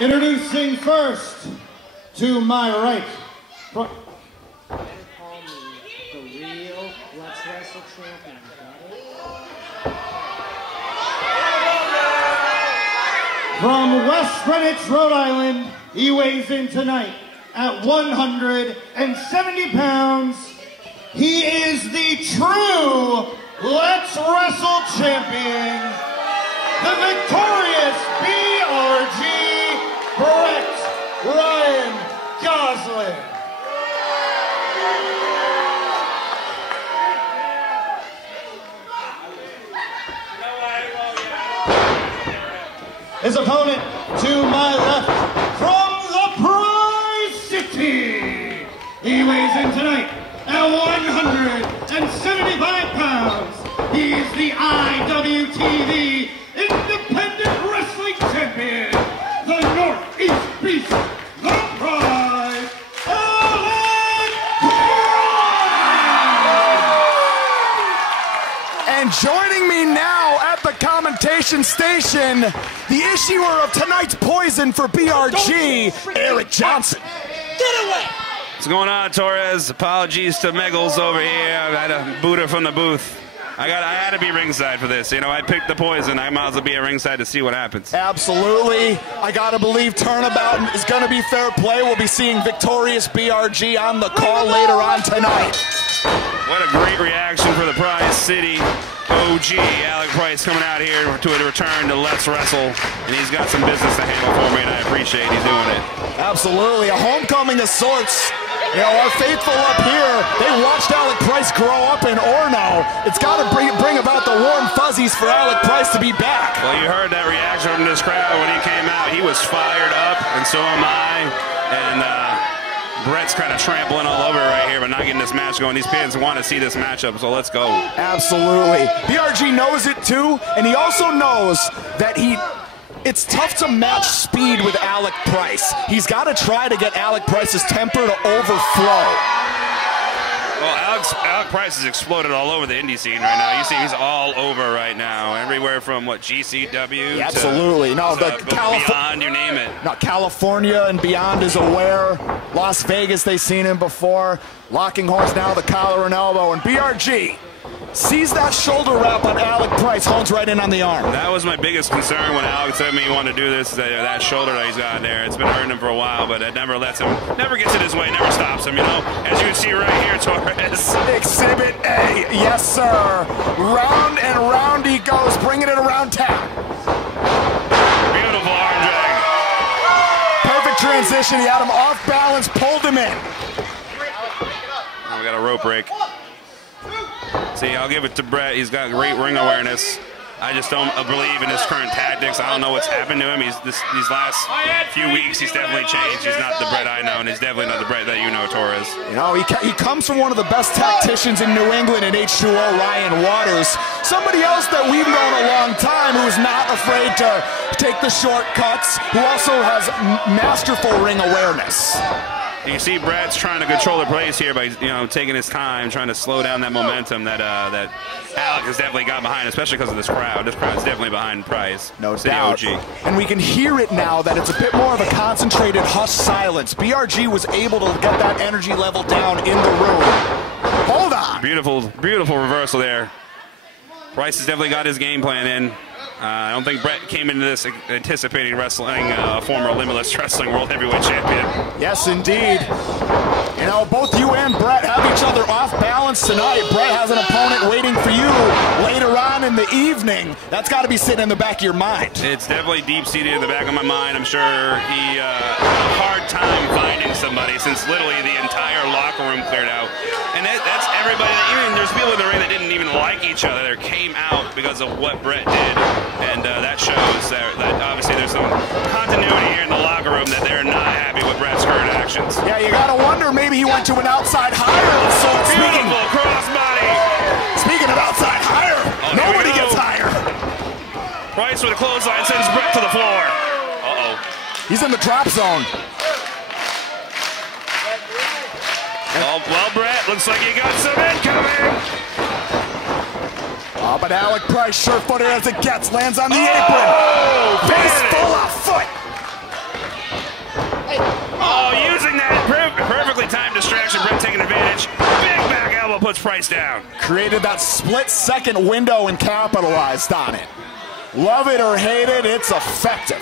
Introducing first, to my right. Better call me the real Let's Wrestle champion, From West Greenwich, Rhode Island, he weighs in tonight at 170 pounds. He is the true Let's Wrestle champion, the victorious BRG, Brett Ryan Gosling. His opponent to my left, from the Prize City, he weighs in tonight at 175 pounds. He is the IWTV Independent Wrestling Champion, the Northeast Beast, the Prize, Alec. And joining me now at the commentation station, the issuer of tonight's poison for BRG, Eric Johnson. Get away! What's going on, Torres? Apologies to Meggles over here. I had a booter from the booth. I had to be ringside for this. You know, I picked the poison. I might as well be at ringside to see what happens. Absolutely. I gotta believe Turnabout is gonna be fair play. We'll be seeing victorious BRG on the call later on tonight. What a great reaction for the Prize City OG, Alec Price, coming out here to a return to Let's Wrestle, and he's got some business to handle for me, and I appreciate he's doing it. Absolutely, a homecoming of sorts. You know, our faithful up here, they watched Alec Price grow up in Orono. It's got to bring about the warm fuzzies for Alec Price to be back. Well, you heard that reaction from this crowd when he came out. He was fired up, and so am I, and Brett's kind of trampling all over right here, but not getting this match going. These fans want to see this matchup, so let's go. Absolutely. BRG knows it too, and he also knows that it's tough to match speed with Alec Price. He's got to try to get Alec Price's temper to overflow. Well, Alec Price has exploded all over the indie scene right now. You see he's all over right now. Everywhere from, what, GCW absolutely. to beyond, you name it. No, California and beyond is aware. Las Vegas, they've seen him before. Locking horns now, the collar and elbow. And BRG sees that shoulder wrap on Alec Price, hones right in on the arm. That was my biggest concern when Alec told me he wanted to do this, that shoulder that he's got there. It's been hurting him for a while, but it never lets him, never gets in his way, never stops him, you know? As you can see right here, Torres. Exhibit A, yes sir. Round and round he goes, bringing it around town. Beautiful arm drag. Perfect transition, he had him off balance, pulled him in. Now we got a rope break. See, I'll give it to Brett. He's got great ring awareness. I just don't believe in his current tactics. I don't know what's happened to him. These last few weeks, he's definitely changed. He's not the Brett I know, and he's definitely not the Brett that you know, Torres. You know, he comes from one of the best tacticians in New England in H2O, Ryan Waters. Somebody else that we've known a long time who's not afraid to take the shortcuts, who also has masterful ring awareness. You see Brad's trying to control the pace here by, you know, taking his time, trying to slow down that momentum that that Alec has definitely got behind, especially because of this crowd. This crowd's definitely behind Price. No City doubt. OG. And we can hear it now that it's a bit more of a concentrated hushed silence. BRG was able to get that energy level down in the room. Hold on. Beautiful, beautiful reversal there. Price has definitely got his game plan in. I don't think Brett came into this anticipating wrestling former Limitless Wrestling World Heavyweight Champion. Yes, indeed. You know, both you and Brett have each other off balance tonight. Brett has an opponent waiting for you later on in the evening. That's got to be sitting in the back of your mind. It's definitely deep-seated in the back of my mind. I'm sure he had a hard time finding somebody since literally the entire locker room cleared out. And that's everybody. Even there's people in the ring that didn't even like each other. They came out because of what Brett did. And that shows that obviously there's some continuity here in the locker room that they're not happy with Brett's current actions. Yeah, you gotta wonder, maybe he went to an outside hire. So beautiful crossbody. Speaking of outside hire, nobody gets higher. Price with a clothesline sends Brett to the floor. Uh-oh. He's in the drop zone. Well, Brett, looks like you got some incoming. Oh, but Alec Price, sure-footed as it gets, lands on the apron. Face full of foot. puts Price down. Created that split-second window and capitalized on it. Love it or hate it, it's effective.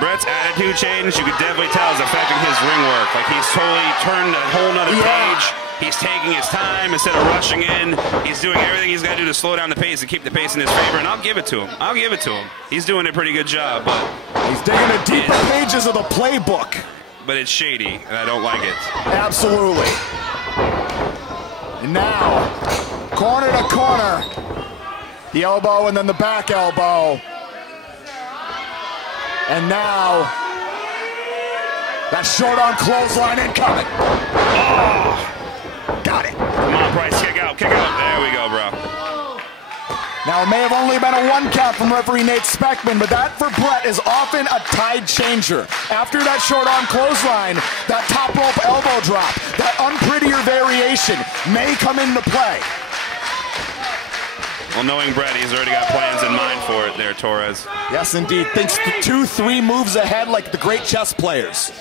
Brett's attitude change, you could definitely tell, is affecting his ring work. Like he's totally turned a whole nother page. He's taking his time instead of rushing in. He's doing everything he's got to do to slow down the pace and keep the pace in his favor, and I'll give it to him. I'll give it to him. He's doing a pretty good job, but he's digging the deeper pages of the playbook. But it's shady, and I don't like it. Absolutely. And now, corner to corner. The elbow and then the back elbow. And now, that short arm clothesline incoming. Oh. Got it. Come on, Price, kick out, kick out. There we go, bro. Now, it may have only been a one count from referee Nate Speckman, but that for Brett is often a tide changer. After that short arm clothesline, that top rope elbow drop, that unprettier variation may come into play. Well, knowing Brett, he's already got plans in mind for it there, Torres. Yes, indeed. Thinks 2-3 moves ahead like the great chess players.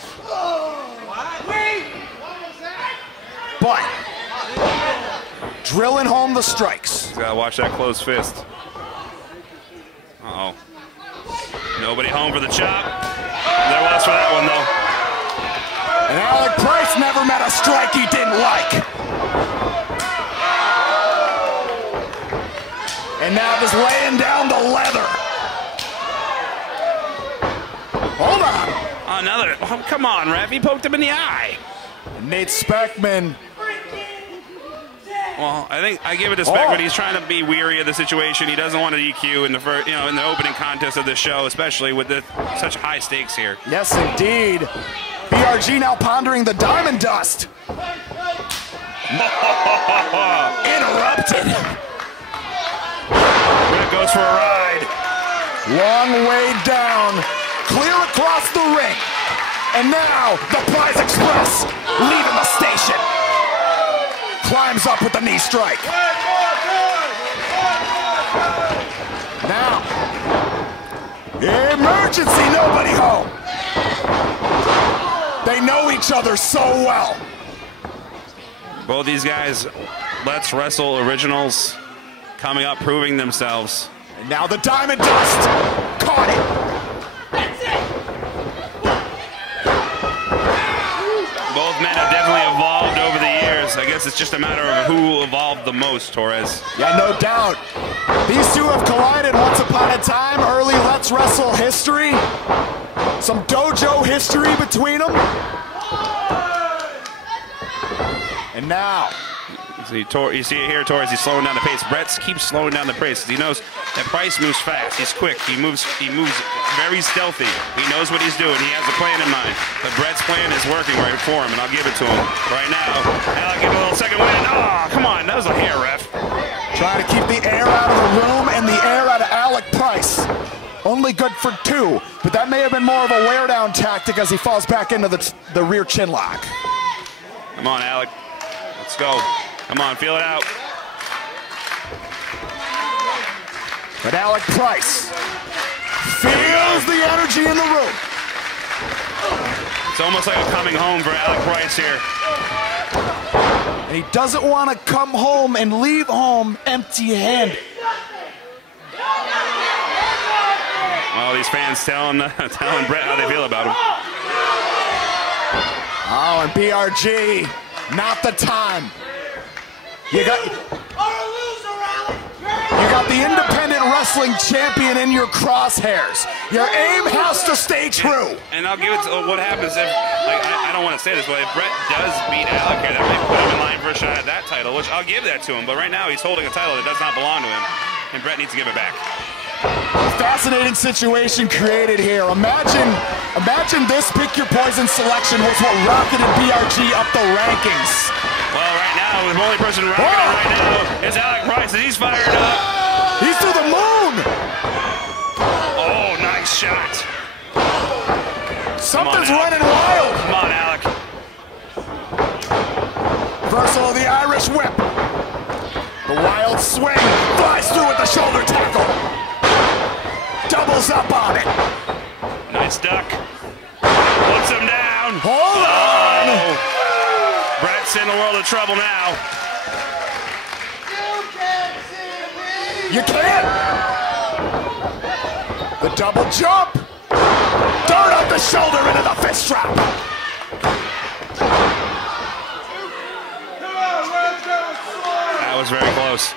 But drilling home the strikes. He's got to watch that closed fist. Uh-oh. Nobody home for the chop. There was for that one, though. And Alec Price never met a strike he didn't like. And now just laying down the leather. Hold on. Another. Oh, come on, ref. He poked him in the eye. And Nate Speckman. Well, I think I give it to Speckman. He's trying to be weary of the situation. He doesn't want to DQ in the first, in the opening contest of this show, especially with such high stakes here. Yes, indeed. BRG now pondering the diamond dust. Interrupted. Brett goes for a ride. Long way down, clear across the ring. And now the Prize Express leaving the station. Climbs up with the knee strike. Now, emergency, nobody home. They know each other so well. Both these guys, Let's Wrestle originals, coming up, proving themselves. And now the diamond dust caught it. Both men have definitely evolved over the years. I guess it's just a matter of who evolved the most, Torres. Yeah, no doubt. These two have collided once upon a time. Early Let's Wrestle history. Some dojo history between them. And now. You see it here, Torres. He's slowing down the pace. Brett keeps slowing down the pace. He knows that Price moves fast. He's quick. He moves very stealthy. He knows what he's doing. He has a plan in mind. But Brett's plan is working right for him, and I'll give it to him right now. Alec, give a little second win. Oh, come on. That was a hair, ref. Trying to keep the air out of the room and the air out of Alec Price. Only good for 2, but that may have been more of a wear-down tactic as he falls back into the rear chin lock. Come on, Alec. Let's go. Come on, feel it out. But Alec Price feels the energy in the room. It's almost like a coming home for Alec Price here. And he doesn't want to come home and leave home empty-handed. Well, these fans telling Brett how they feel about him. Oh, and BRG, not the time. You got the independent wrestling champion in your crosshairs. Your aim has to stay true. And I'll give it to what happens if, like, I don't want to say this, but if Brett does beat Alec here, that might put him in line for a shot at that title, which I'll give that to him. But right now, he's holding a title that does not belong to him, and Brett needs to give it back. Fascinating situation created here. Imagine this pick your poison selection was what rocketed BRG up the rankings. Well, right now, the only person rocking right now is Alec Price, and he's fired up. He's to the moon. Oh, nice shot. Something's running wild. Come on, Alec. Reversal of the Irish whip. The wild swing flies through with the shoulder tackle. Doubles up on it. Nice duck. Puts him down. Hold on. Brett Alec's in a world of trouble now. You can't. The double jump. Dirt up the shoulder into the fist trap. That was very close.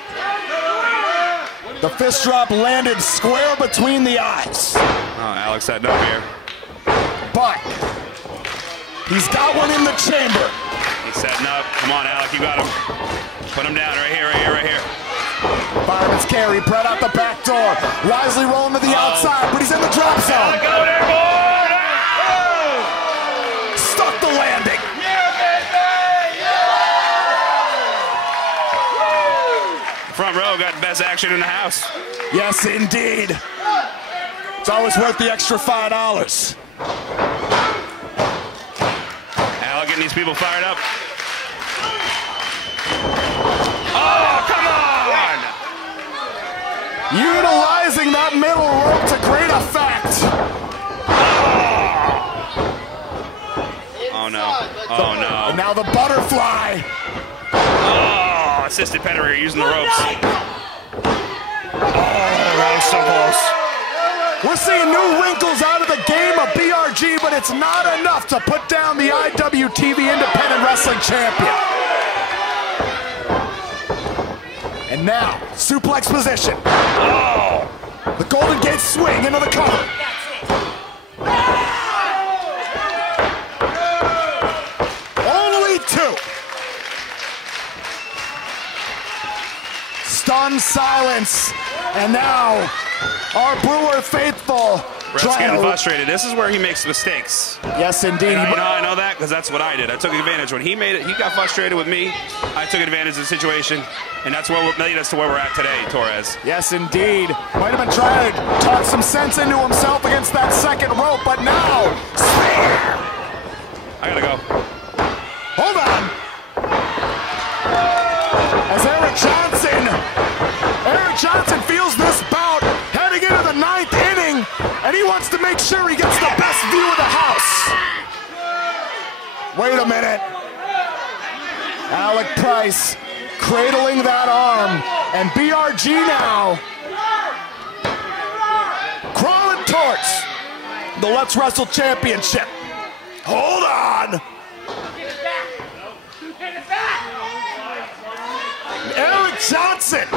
The fist drop landed square between the eyes. Oh, Alex setting up here. But he's got one in the chamber. He's setting up. Come on, Alec, you got him. Put him down right here, right here, right here. Fireman's carry, Brett out the back door. Wisely rolling to the outside, but he's in the drop zone. Go there, boy! Stuck the landing. Front row got best action in the house. Yes, indeed. It's always worth the extra $5. Alec getting these people fired up. Oh, come on! Utilizing that middle rope to great effect. Oh no, oh no. And now the butterfly. Oh, assisted pedigree using the ropes. Oh, that was so close. We're seeing new wrinkles out of the game of BRG, but it's not enough to put down the IWTV Independent Wrestling Champion. And now, suplex position. Oh! The Golden Gate swing into the cover. Only two. Stunned silence. And now, our Brewer faithful. Brett's getting frustrated. This is where he makes mistakes. Yes, indeed. I know that because that's what I did. I took advantage. When he made it, he got frustrated with me. I took advantage of the situation, and that's what led us to where we're at today, Torres. Yes, indeed. Might have been trying to talk some sense into himself against that second rope, but now, spear! I gotta go. Hold on. As Eric Johnson feels this bout heading into the 9th inning, and he wants to make sure he gets the best view of the house. Wait a minute. Alec Price cradling that arm, and BRG now crawling towards the Let's Wrestle Championship. Hold on. Eric Johnson